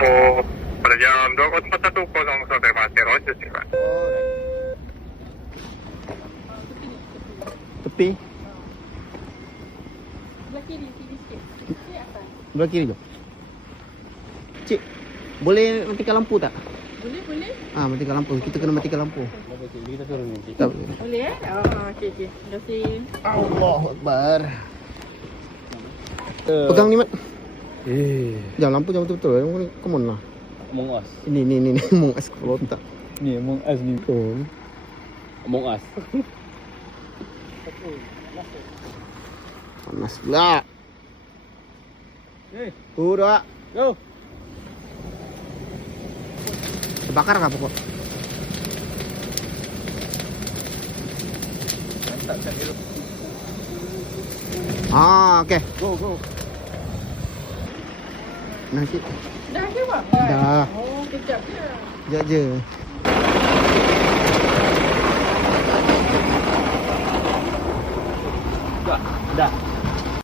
pada jam 2.41 konfirmasi Roger sih Pak. Tepi. Sebelah kiri, sini sikit. Sini atas. Sebelah kiri jom. Cik, boleh matikan lampu tak? Boleh, boleh. Matikan lampu. Kita kena matikan lampu. Tak boleh. Boleh okey, okey. Terima kasih. Allahu Akbar. Pegang ni, Mat. Jangan lampu jangan betul-betul. Come on lah. Among Us. Ini Among Us kalau tak. Ni Among Us ni. Among Us. Panas pula. Udah. Go. Terbakar kah pokok? Okey. Go. Nanti Dah ke, Pak? dah. Oh, kejap je. Sekejap je. Dah.